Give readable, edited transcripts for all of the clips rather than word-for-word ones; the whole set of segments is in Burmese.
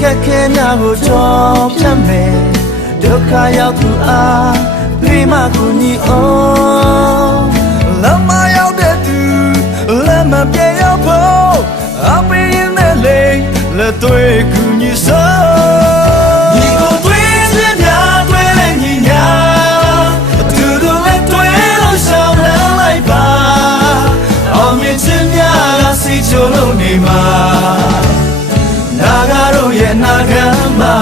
ခက်ခဲများကိုကြော်ဖြတ်မယ်ဒုက္ခရောက်သူအားပြေးမှကူညီအောင်လမ်းမရောက်တဲ့သူလမ်းမပြေရောက်ဖို့အပင်းရင်နဲ့လေလက်တွေ့ကူညီဆုံးဒီကိုတွေ့စများတွေ့တဲ့ညီညာသူတို့လက်တွေ့လို့ရှောင်းလန်းလိုက်ပါအောင်မြင်ခြင်းများကစိတ်ချိုးလို့နေမှာနာဂါတို့ရဲ့နာဂမ်းမှာ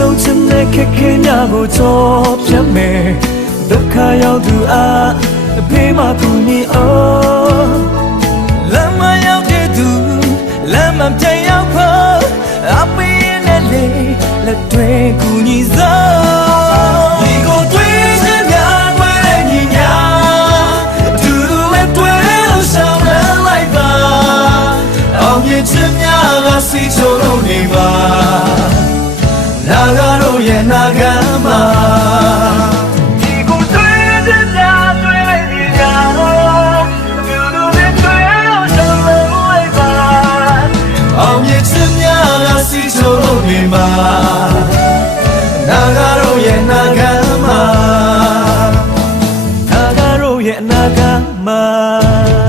လုံးချင်တဲ့ခက်ခဲများကိုကြော်ဖြတ်မယ်ဒုက္ခရောက်သူအားအဖေးမကူညီအောင်လမ်းမရောက်တဲ့သူလမ်းမပြန်ရောက်ဖို့အဖေးနဲ့လေလက်တွေကူညီစောဒီကိုတွေ့စများတွေ့တဲ့ညီညာသူတို့လက်တွေလို့ဆောင်လန်းလိုက်ပါအောင်မြင်ခြင်းများကစိတ်ချိုးလို့နေပါနာဂါတို့ရဲ့နာဂမ်းမှာဒီကိုတွေ့တဲ့ညတွေ့တဲ့ညသူတို့နဲ့တွေ့လို့ရှောင်းလို့လိုက်ပါအောင်မြင်ခြင်းများကစီချိုးလို့နေမှာနာဂါတို့ရဲ့နာဂမ်းမှာနာဂါတို့ရဲ့နာဂမ်းမှာ